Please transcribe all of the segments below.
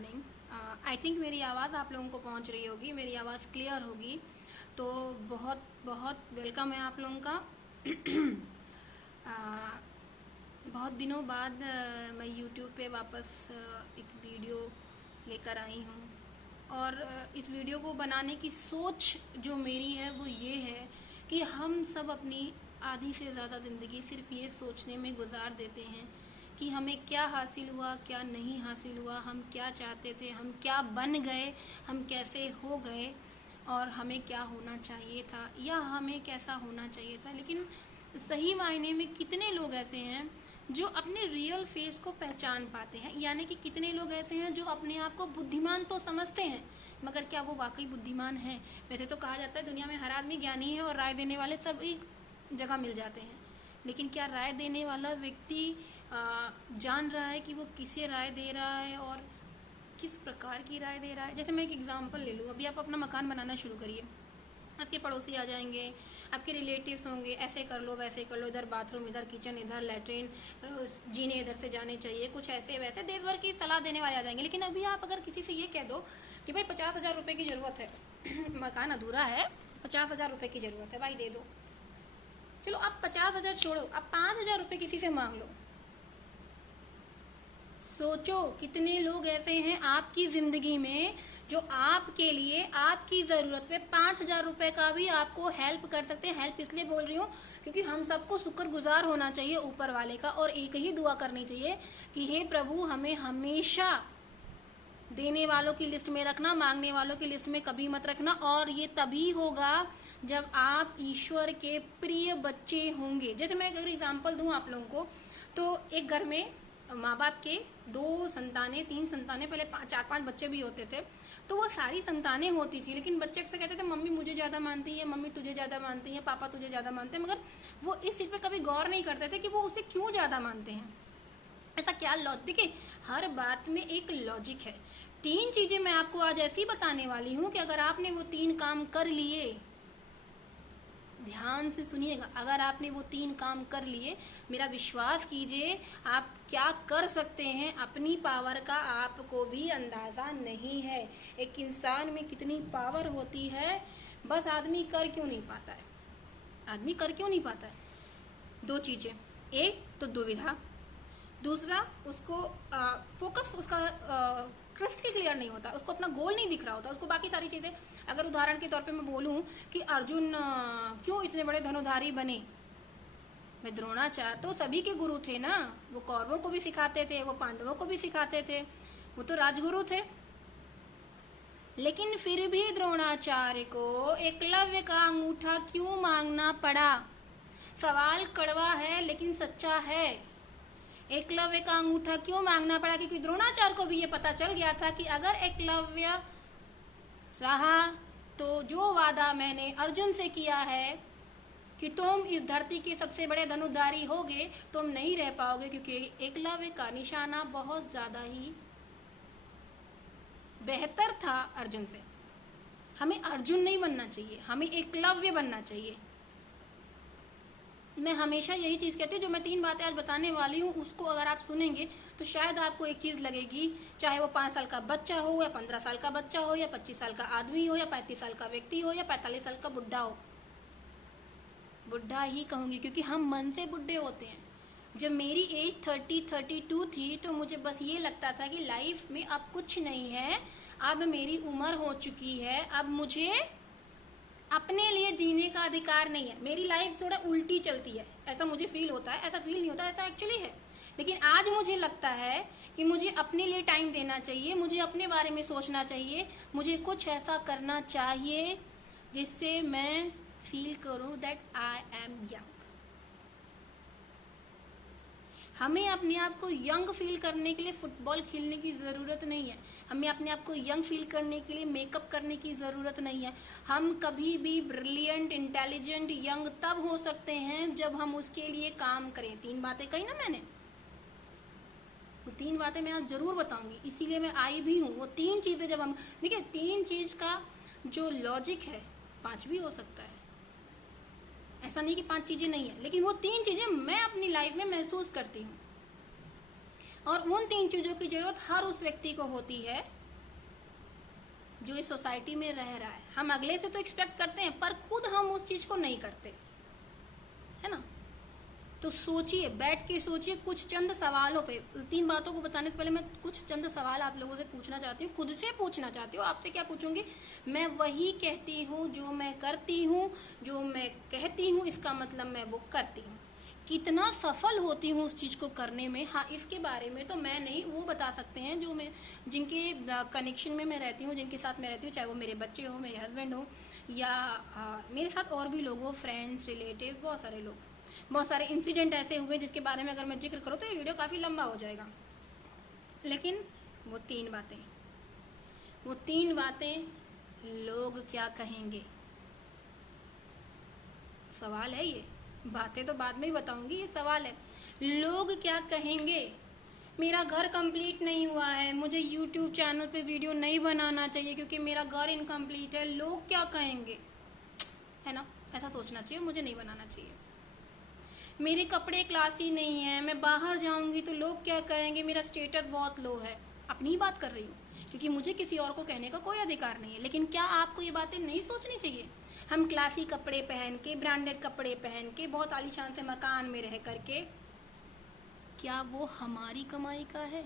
Morning. I think मेरी आवाज़ आप लोगों को पहुंच रही होगी, मेरी आवाज़ क्लियर होगी, तो बहुत बहुत वेलकम है आप लोगों का। बहुत दिनों बाद मैं यूट्यूब पे वापस एक वीडियो लेकर आई हूँ और इस वीडियो को बनाने की सोच जो मेरी है वो ये है कि हम सब अपनी आधी से ज़्यादा ज़िंदगी सिर्फ ये सोचने में गुजार देते हैं कि हमें क्या हासिल हुआ, क्या नहीं हासिल हुआ, हम क्या चाहते थे, हम क्या बन गए, हम कैसे हो गए और हमें क्या होना चाहिए था या हमें कैसा होना चाहिए था। लेकिन सही मायने में कितने लोग ऐसे हैं जो अपने रियल फेस को पहचान पाते हैं, यानी कि कितने लोग ऐसे हैं जो अपने आप को बुद्धिमान तो समझते हैं मगर क्या वो वाकई बुद्धिमान हैं। वैसे तो कहा जाता है दुनिया में हर आदमी ज्ञानी है और राय देने वाले सभी जगह मिल जाते हैं, लेकिन क्या राय देने वाला व्यक्ति जान रहा है कि वो किसे राय दे रहा है और किस प्रकार की राय दे रहा है। जैसे मैं एक एग्जांपल ले लूँ, अभी आप अपना मकान बनाना शुरू करिए, आपके पड़ोसी आ जाएंगे, आपके रिलेटिव्स होंगे, ऐसे कर लो वैसे कर लो, इधर बाथरूम, इधर किचन, इधर लैट्रिन, जीने इधर से जाने चाहिए, कुछ ऐसे वैसे देश भर की सलाह देने वाले आ जाएंगे। लेकिन अभी आप अगर किसी से ये कह दो कि भाई 50,000 रुपये की ज़रूरत है मकान अधूरा है, 50,000 रुपये की ज़रूरत है भाई दे दो, चलो आप 50,000 छोड़ो, आप 5,000 रुपये किसी से मांग लो। सोचो कितने लोग ऐसे हैं आपकी ज़िंदगी में जो आपके लिए आपकी ज़रूरत पे 5,000 रुपये का भी आपको हेल्प कर सकते हैं। हेल्प इसलिए बोल रही हूँ क्योंकि हम सबको शुक्रगुजार होना चाहिए ऊपर वाले का और एक ही दुआ करनी चाहिए कि हे प्रभु हमें हमेशा देने वालों की लिस्ट में रखना, मांगने वालों की लिस्ट में कभी मत रखना। और ये तभी होगा जब आप ईश्वर के प्रिय बच्चे होंगे। जैसे मैं अगर एग्जाम्पल दूँ आप लोगों को, तो एक घर में माँ बाप के 2 संतानें 3 संतानें, पहले 4-5 बच्चे भी होते थे, तो वो सारी संतानें होती थी, लेकिन बच्चे अक्सर कहते थे मम्मी मुझे ज़्यादा मानती है, मम्मी तुझे ज़्यादा मानती है, पापा तुझे ज़्यादा मानते हैं, मगर वो इस चीज़ पे कभी गौर नहीं करते थे कि वो उसे क्यों ज़्यादा मानते हैं। ऐसा क्या लॉजिक, देखिए हर बात में एक लॉजिक है। 3 चीज़ें मैं आपको आज ऐसी बताने वाली हूँ कि अगर आपने वो 3 काम कर लिए, ध्यान से सुनिएगा, अगर आपने वो 3 काम कर लिए, मेरा विश्वास कीजिए आप क्या कर सकते हैं अपनी पावर का आपको भी अंदाज़ा नहीं है। एक इंसान में कितनी पावर होती है, बस आदमी कर क्यों नहीं पाता है। आदमी कर क्यों नहीं पाता है? 2 चीज़ें, एक तो दुविधा, दूसरा उसको फोकस उसका क्रिस्टल क्लियर नहीं होता, उसको अपना गोल नहीं दिख रहा होता, उसको बाकी सारी चीज़ें। अगर उदाहरण के तौर पे मैं बोलूँ कि अर्जुन क्यों इतने बड़े धनुधारी बने, मैं द्रोणाचार्य तो सभी के गुरु थे ना, वो कौरवों को भी सिखाते थे, वो पांडवों को भी सिखाते थे, वो तो राजगुरु थे। लेकिन फिर भी द्रोणाचार्य को एकलव्य का अंगूठा क्यों मांगना पड़ा? सवाल कड़वा है लेकिन सच्चा है। एकलव्य का अंगूठा क्यों मांगना पड़ा? क्योंकि द्रोणाचार्य को भी ये पता चल गया था कि अगर एकलव्य रहा तो जो वादा मैंने अर्जुन से किया है कि तुम इस धरती के सबसे बड़े धनुधारी होगे, तुम नहीं रह पाओगे, क्योंकि एकलव्य का निशाना बहुत ज़्यादा ही बेहतर था अर्जुन से। हमें अर्जुन नहीं बनना चाहिए, हमें एकलव्य बनना चाहिए। मैं हमेशा यही चीज़ कहती हूँ, जो मैं 3 बातें आज बताने वाली हूँ उसको अगर आप सुनेंगे तो शायद आपको एक चीज़ लगेगी, चाहे वो 5 साल का बच्चा हो या 15 साल का बच्चा हो या 25 साल का आदमी हो या 35 साल का व्यक्ति हो या 45 साल का बुढ़ा हो। बुढ़ा ही कहूँगी क्योंकि हम मन से बुढ़े होते हैं। जब मेरी एज 32 थी तो मुझे बस ये लगता था कि लाइफ में अब कुछ नहीं है, अब मेरी उम्र हो चुकी है, अब मुझे अपने लिए जीने का अधिकार नहीं है। मेरी लाइफ थोड़ा उल्टी चलती है, ऐसा मुझे फील होता है। ऐसा फील नहीं होता, ऐसा एक्चुअली है। लेकिन आज मुझे लगता है कि मुझे अपने लिए टाइम देना चाहिए, मुझे अपने बारे में सोचना चाहिए, मुझे कुछ ऐसा करना चाहिए जिससे मैं फील करूं दैट आई एम यंग। हमें अपने आप को यंग फील करने के लिए फुटबॉल खेलने की ज़रूरत नहीं है, हमें अपने आप को यंग फील करने के लिए मेकअप करने की ज़रूरत नहीं है। हम कभी भी ब्रिलियंट, इंटेलिजेंट, यंग तब हो सकते हैं जब हम उसके लिए काम करें। 3 बातें कही ना मैंने, वो 3 बातें मैं आज ज़रूर बताऊंगी, इसीलिए मैं आई भी हूँ। वो 3 चीज़ें जब हम देखिए, 3 चीज़ का जो लॉजिक है 5 भी हो सकता है, ऐसा नहीं कि 5 चीज़ें नहीं है, लेकिन वो 3 चीज़ें मैं अपनी लाइफ में महसूस करती हूँ और उन 3 चीज़ों की ज़रूरत हर उस व्यक्ति को होती है जो इस सोसाइटी में रह रहा है। हम अगले से तो एक्सपेक्ट करते हैं, पर खुद हम उस चीज़ को नहीं करते, है ना। तो सोचिए, बैठ के सोचिए कुछ चंद सवालों पे। 3 बातों को बताने से पहले मैं कुछ चंद सवाल आप लोगों से पूछना चाहती हूँ, खुद से पूछना चाहती हूँ। आपसे क्या पूछूंगी? मैं वही कहती हूँ जो मैं करती हूँ, जो मैं कहती हूँ इसका मतलब मैं वो करती हूँ। कितना सफल होती हूँ उस चीज़ को करने में, हाँ, इसके बारे में तो मैं नहीं, वो बता सकते हैं जो मैं, जिनके कनेक्शन में मैं रहती हूँ, जिनके साथ मैं रहती हूँ, चाहे वो मेरे बच्चे हो, मेरे हस्बैंड हो, या मेरे साथ और भी लोग हो, फ्रेंड्स, रिलेटिव, बहुत सारे लोग। बहुत सारे इंसिडेंट ऐसे हुए जिसके बारे में अगर मैं जिक्र करूँ तो ये वीडियो काफ़ी लंबा हो जाएगा। लेकिन वो 3 बातें लोग क्या कहेंगे, सवाल है ये। बातें तो बाद में ही बताऊंगी, ये सवाल है। लोग क्या कहेंगे? मेरा घर कंप्लीट नहीं हुआ है, मुझे यूट्यूब चैनल पे वीडियो नहीं बनाना चाहिए क्योंकि मेरा घर इनकम्प्लीट है, लोग क्या कहेंगे, है ना। ऐसा सोचना चाहिए, मुझे नहीं बनाना चाहिए। मेरे कपड़े क्लासी नहीं है, मैं बाहर जाऊंगी तो लोग क्या कहेंगे, मेरा स्टेटस बहुत लो है। अपनी ही बात कर रही हूँ क्योंकि मुझे किसी और को कहने का कोई अधिकार नहीं है। लेकिन क्या आपको ये बातें नहीं सोचनी चाहिए? हम क्लासी कपड़े पहन के, ब्रांडेड कपड़े पहन के, बहुत आलीशान से मकान में रह करके, क्या वो हमारी कमाई का है?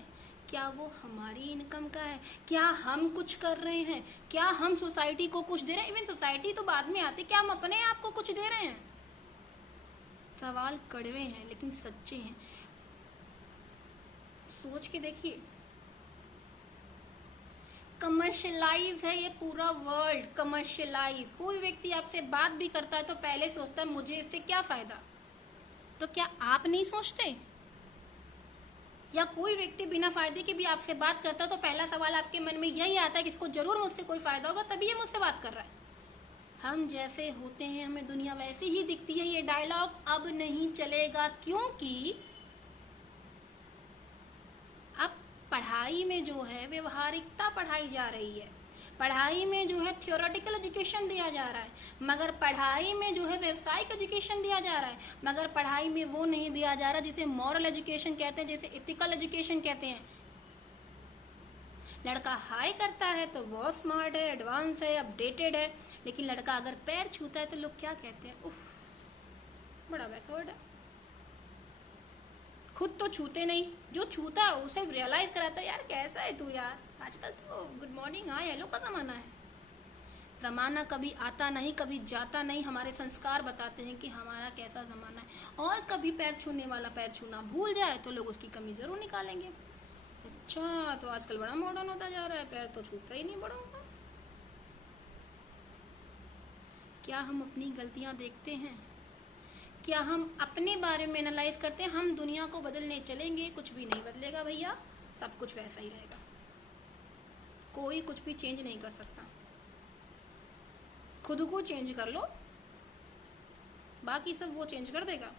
क्या वो हमारी इनकम का है? क्या हम कुछ कर रहे हैं? क्या हम सोसाइटी को कुछ दे रहे हैं? इवन सोसाइटी तो बाद में आती, क्या हम अपने आप को कुछ दे रहे हैं? सवाल कड़वे हैं लेकिन सच्चे हैं, सोच के देखिए। कमर्शियलाइज है ये पूरा वर्ल्ड, कमर्शियलाइज। कोई व्यक्ति आपसे बात भी करता है तो पहले सोचता है मुझे इससे क्या फायदा। तो क्या आप नहीं सोचते? या कोई व्यक्ति बिना फायदे के भी आपसे बात करता है तो पहला सवाल आपके मन में यही आता है कि इसको जरूर मुझसे कोई फायदा होगा तभी ये मुझसे बात कर रहा है। हम जैसे होते हैं हमें दुनिया वैसी ही दिखती है। ये डायलॉग अब नहीं चलेगा क्योंकि अब पढ़ाई में जो है व्यवहारिकता पढ़ाई जा रही है। पढ़ाई में जो है थियोरेटिकल एजुकेशन दिया जा रहा है, मगर पढ़ाई में जो है व्यावसायिक एजुकेशन दिया जा रहा है, मगर पढ़ाई में वो नहीं दिया जा रहा जिसे मॉरल एजुकेशन कहते हैं, जिसे एथिकल एजुकेशन कहते हैं। लड़का हाई करता है तो बहुत स्मार्ट है, एडवांस है, अपडेटेड है, लेकिन लड़का अगर पैर छूता है तो लोग क्या कहते हैं, उफ, बड़ा बैकवर्ड है। खुद तो छूते नहीं, जो छूता है उसे रियलाइज कराता है, यार कैसा है तू यार, आजकल तो गुड मॉर्निंग हाय हेलो का जमाना है। जमाना कभी आता नहीं, कभी जाता नहीं। हमारे संस्कार बताते हैं कि हमारा कैसा जमाना है। और कभी पैर छूने वाला पैर छूना भूल जाए तो लोग उसकी कमी जरूर निकालेंगे। अच्छा, तो आजकल बड़ा मॉडर्न होता जा रहा है, पैर तो छूता ही नहीं बड़ों का। क्या हम अपनी गलतियां देखते हैं? क्या हम अपने बारे में एनालाइज करते हैं? हम दुनिया को बदलने चलेंगे, कुछ भी नहीं बदलेगा भैया, सब कुछ वैसा ही रहेगा। कोई कुछ भी चेंज नहीं कर सकता। खुद को चेंज कर लो, बाकी सब वो चेंज कर देगा।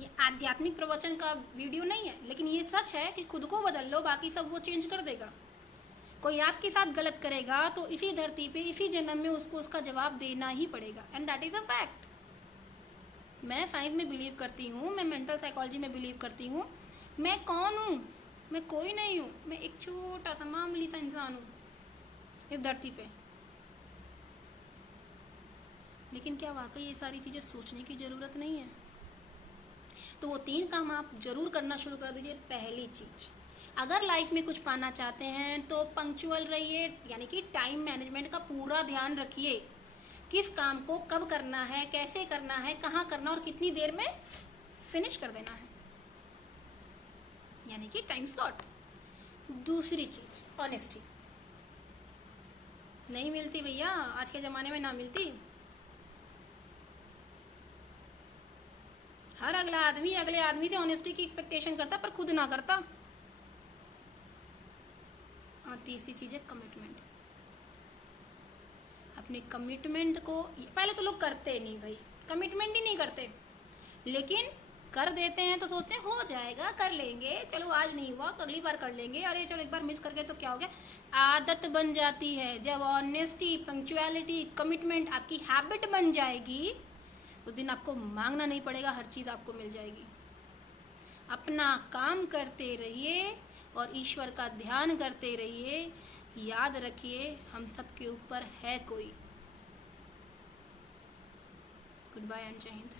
ये आध्यात्मिक प्रवचन का वीडियो नहीं है, लेकिन ये सच है कि खुद को बदल लो, बाकी सब वो चेंज कर देगा। कोई आपके साथ गलत करेगा तो इसी धरती पे, इसी जन्म में उसको उसका जवाब देना ही पड़ेगा, and that is a fact. मैं साइंस में बिलीव करती हूँ, मैं मेंटल साइकोलॉजी में बिलीव करती हूँ। मैं कौन हूँ? मैं कोई नहीं हूँ, मैं एक छोटा सा मामूली सा इंसान हूँ इस धरती पे। लेकिन क्या वाकई ये सारी चीज़ें सोचने की ज़रूरत नहीं है? तो वो 3 काम आप जरूर करना शुरू कर दीजिए। पहली चीज़, अगर लाइफ में कुछ पाना चाहते हैं तो पंक्चुअल रहिए, यानी कि टाइम मैनेजमेंट का पूरा ध्यान रखिए। किस काम को कब करना है, कैसे करना है, कहाँ करना और कितनी देर में फिनिश कर देना है, यानी कि टाइम स्लॉट। दूसरी चीज, ऑनेस्टी नहीं मिलती भैया, आज के ज़माने में ना मिलती। हर अगला आदमी अगले आदमी से ऑनेस्टी की एक्सपेक्टेशन करता पर खुद ना करता। और तीसरी चीज़ है कमिटमेंट। अपने कमिटमेंट को, पहले तो लोग करते नहीं भाई, कमिटमेंट ही नहीं करते, लेकिन कर देते हैं तो सोचते हैं हो जाएगा, कर लेंगे, चलो आज नहीं हुआ तो अगली बार कर लेंगे, अरे चलो एक बार मिस करके तो क्या हो गया। आदत बन जाती है। जब ऑनेस्टी, पंक्चुअलिटी, कमिटमेंट आपकी हैबिट बन जाएगी उस दिन आपको मांगना नहीं पड़ेगा, हर चीज़ आपको मिल जाएगी। अपना काम करते रहिए और ईश्वर का ध्यान करते रहिए। याद रखिए, हम सबके ऊपर है कोई। गुड बाय एंड जय हिंद।